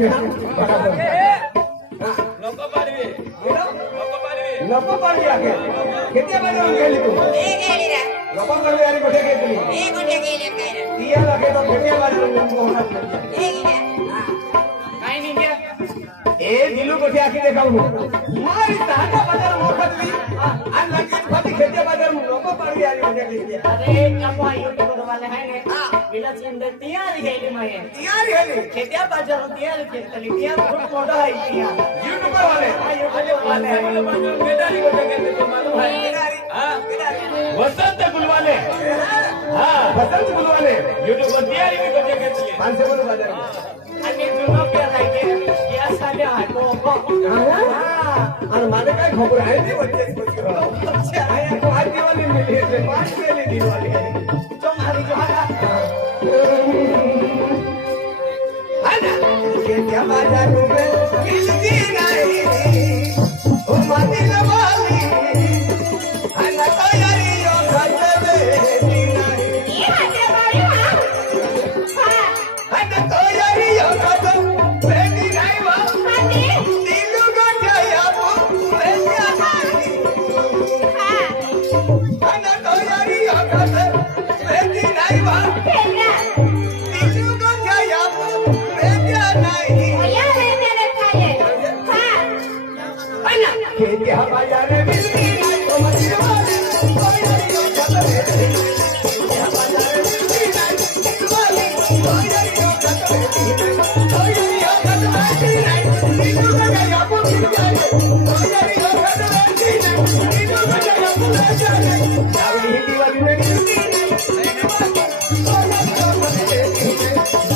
आखे नको पाडवी आखे किती बाजार गेली तू नको पाडवी आणि कुठे गेली तिया लागे तो किती बाजार होणार काय नाही घ्या ए दिलू कुठे आखी देखाऊ मारी ताजा बाजार मोखतली आणि लगेच फटी खेते बाजार नको पाडवी आली कुठे गेली अरे कापा यूट्यूबर वाले है ने बिना चिंता तैयार गेली माये तैयार गेली खेत्या बाजार तैयार केली तैयार खूप मोठा आहे तैयार यूट्यूबर वाले मेदारी कुठे गेले तो मालूम है वसंत गुलवाले हाँ वसंत गुलवाले यूट्यूबर तैयारी भी कुठे घेतली माणसे बोलू बाजार आणि जुना पेर आहे या साले हातो आणि माझं काय खबर आहे ते बच्चे अच्छा आहे तो आज दिवाळी मिली है 5 केली दिवाळी तुम्हारी जो है आना के क्या बाजार में किसकी नहीं ओ माती लवाली आना तो यारी यो खतरे नहीं ये हाते बाई हां आना तो यारी यो खतरे नहीं वा हाते दिलू को जाया वो वैसा नहीं हां आना तो यारी यो खतरे नहीं वा फेरा दिलू को जाया वो वैसा नहीं ओया रे मेरे खाए हां आना के क्या बाजार में मिलती है ओ मती वाले ओ यारी यो खतरे क्या बाजार में मिलती है दिवाली ओ यारी यो खतरे ओ यारी यो खतरे दिलू को जाया वो वैसा नहीं ओ यारी यो खतरे दिलू को जाया वो वैसा नहीं अभी दिवाली में मिलती है ओ यारी यो खतरे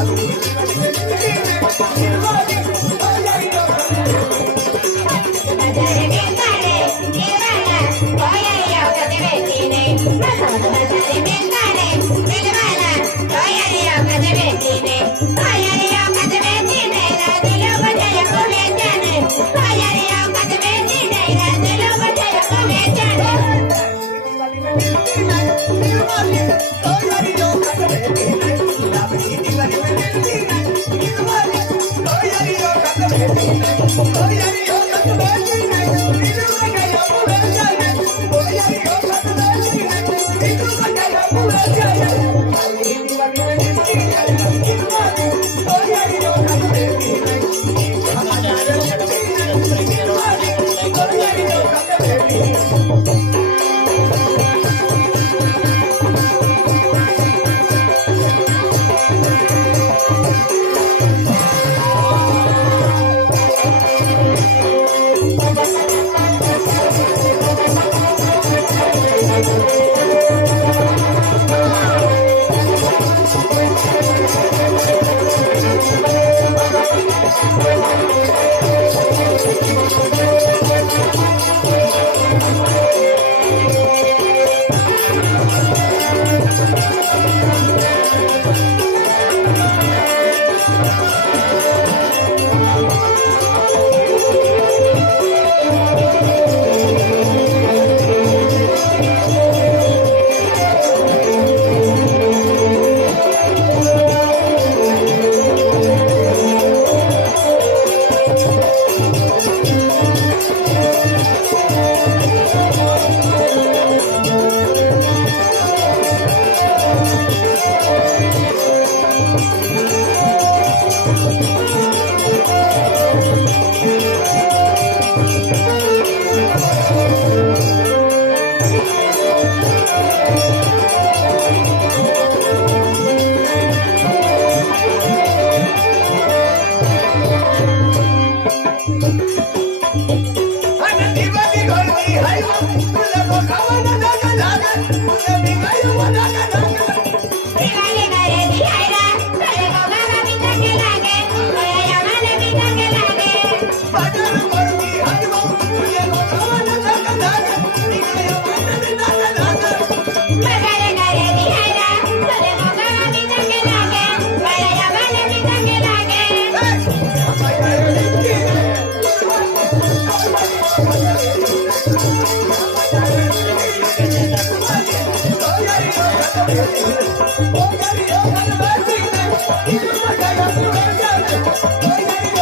अभी दिवाली में मिलती है दिवाली ओ यारी यो खतरे बाजार में काले दिलवाला ओया रे कदे बेटीने बाजार में काले दिलवाला ओया रे कदे बेटीने ओया रे कदे बेटीने ला दिलो बजाया को में जाने ओया रे कदे बेटीने ला दिलो बजाया को में जाने दिवाले करे दिहायरा करे गोगा बिता के लागे ओया यामाले बिता के लागे बगारे करे दिहायरा करे गोगा बिता के लागे ओया यामाले बिता के लागे Oh,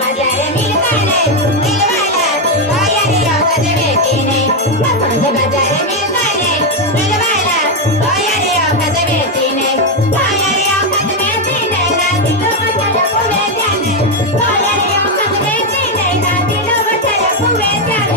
बाजार मिलताने दिलवाला तयारियों कदे बेटीने पसंद बाजार मिलताने दिलवाला तयारियों कदे बेटीने तयारियों कदे बेटीने ना दिलो बचाया पुरे जाने तयारियों कदे बेटीने ना दिलो बचाया पुरे जाने